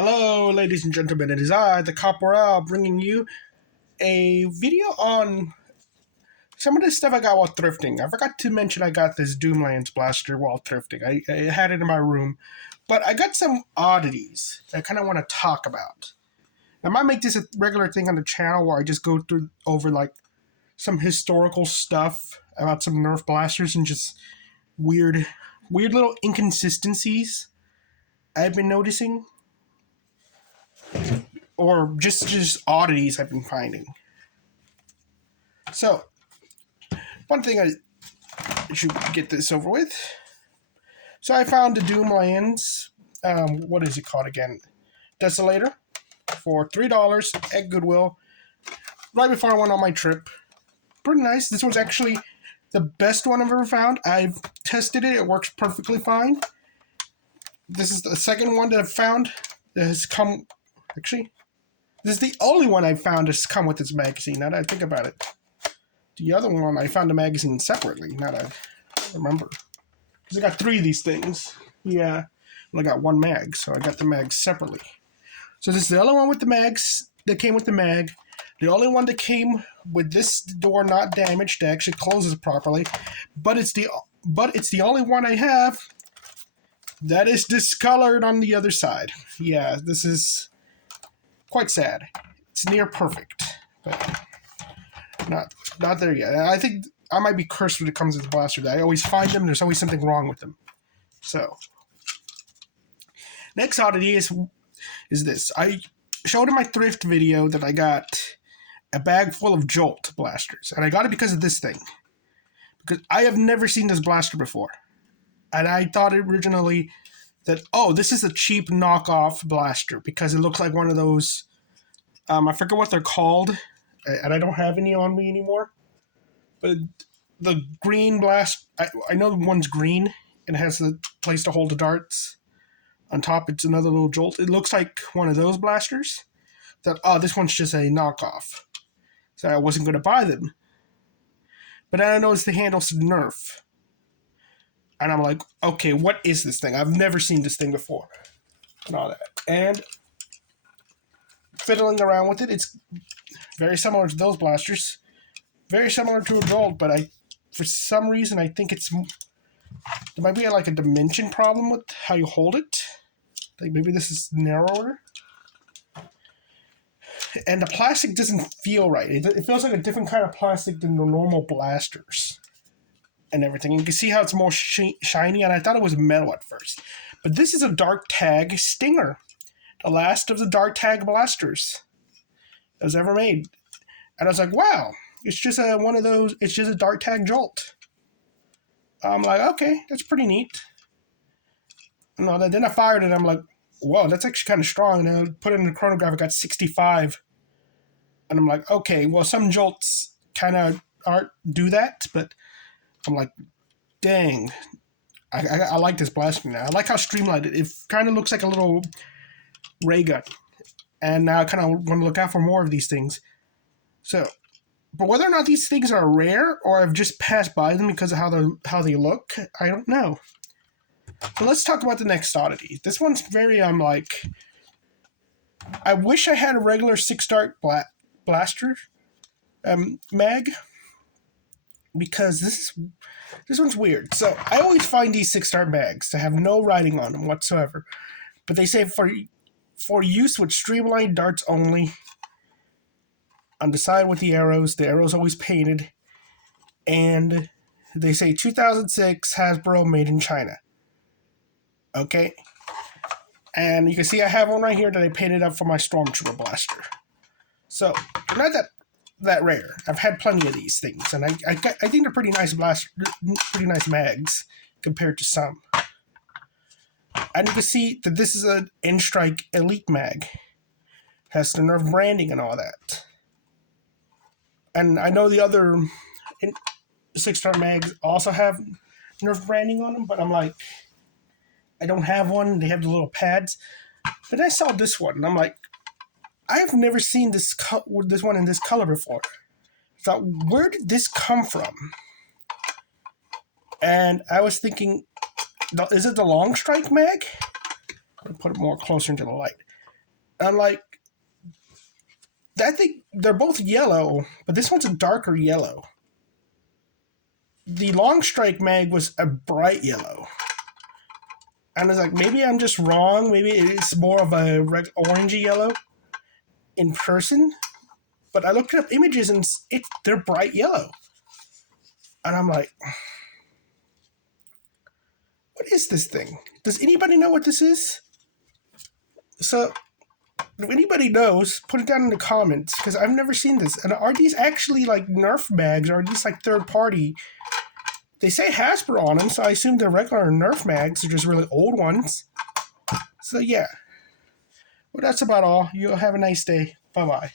Hello, ladies and gentlemen. It is I, the Corporal, bringing you a video on some of the stuff I got while thrifting. I forgot to mention I got this Doomlands blaster while thrifting. I had it in my room, but I got some oddities that I kind of want to talk about. I might make this a regular thing on the channel where I just go through over like some historical stuff about some Nerf blasters and just weird little inconsistencies I've been noticing. Or just oddities I've been finding. So, one thing I should get this over with. So I found the Doomlands, what is it called again? Desolator for $3 at Goodwill right before I went on my trip. Pretty nice. This one's actually the best one I've ever found. I've tested it. It works perfectly fine. This is the second one that I've found that has come... Actually... This is the only one I've found that's come with this magazine, now that I think about it. The other one, I found the magazine separately, now that I remember. Because I got 3 of these things. Yeah, I got 1 mag, so I got the mags separately. So this is the only one with the mags that came with the mag. The only one that came with this door not damaged, that actually closes properly. But it's the only one I have that is discolored on the other side. Yeah, this is... quite sad. It's near perfect, but not there yet. And I think I might be cursed when it comes to the blasters. I always find them. There's always something wrong with them. So, next oddity is this. I showed in my thrift video that I got a bag full of Jolt blasters, and I got it because of this thing. Because I have never seen this blaster before, and I thought originally that, oh, this is a cheap knockoff blaster because it looks like one of those, I forget what they're called, and I don't have any on me anymore, but the green blast, I know one's green and it has the place to hold the darts. On top, it's another little Jolt. It looks like one of those blasters. That, oh, this one's just a knockoff. So I wasn't going to buy them. But then I noticed the handle said Nerf. And I'm like, okay, what is this thing? I've never seen this thing before. And all that. And fiddling around with it, it's very similar to those blasters. Very similar to a Jolt, but for some reason, I think there might be like a dimension problem with how you hold it. Like maybe this is narrower. And the plastic doesn't feel right. It feels like a different kind of plastic than the normal blasters. And everything. You can see how it's more shiny, and I thought it was metal at first. But this is a Dark Tag Stinger. The last of the Dark Tag blasters that was ever made. And I was like, wow, it's just one of those, it's just a Dark Tag Jolt. I'm like, okay, that's pretty neat. And all that. Then I fired it, and I'm like, whoa, that's actually kind of strong. And I put it in the chronograph, I got 65. And I'm like, okay, well, some Jolts kind of do that, but I'm like, dang, I like this blaster now. I like how streamlined it kind of looks like a little ray gun. And now I kind of want to look out for more of these things. So, but whether or not these things are rare or I've just passed by them because of how they look, I don't know. So let's talk about the next oddity. This one's very, like, I wish I had a regular 6-dart blaster mag. Because this one's weird. So I always find these 6-dart mags to have no writing on them whatsoever. But they say for use with streamlined darts only. On the side with the arrows always painted. And they say 2006 Hasbro made in China. Okay. And you can see I have one right here that I painted up for my Stormtrooper blaster. So, not that rare. I've had plenty of these things, and I think they're pretty nice pretty nice mags compared to some. And you can see that this is an N-Strike Elite mag. Has the Nerf branding and all that. And I know the other 6-star mags also have Nerf branding on them, but I'm like, I don't have one. They have the little pads. But I saw this one, and I'm like, I have never seen this one in this color before. I thought, where did this come from? And I was thinking, is it the Long Strike mag? I'll put it more closer into the light. And I'm like, that thing, they're both yellow, but this one's a darker yellow. The long strike mag was a bright yellow. And I was like, maybe I'm just wrong. Maybe it's more of a orangey yellow in person. But I looked up images and they're bright yellow. And I'm like, what is this thing? Does anybody know what this is? So, if anybody knows, put it down in the comments, because I've never seen this. And are these actually like Nerf mags, or are these like third party? They say Hasbro on them, so I assume they're regular Nerf mags. They're just really old ones. So yeah. Well, that's about all. You'll have a nice day. Bye-bye.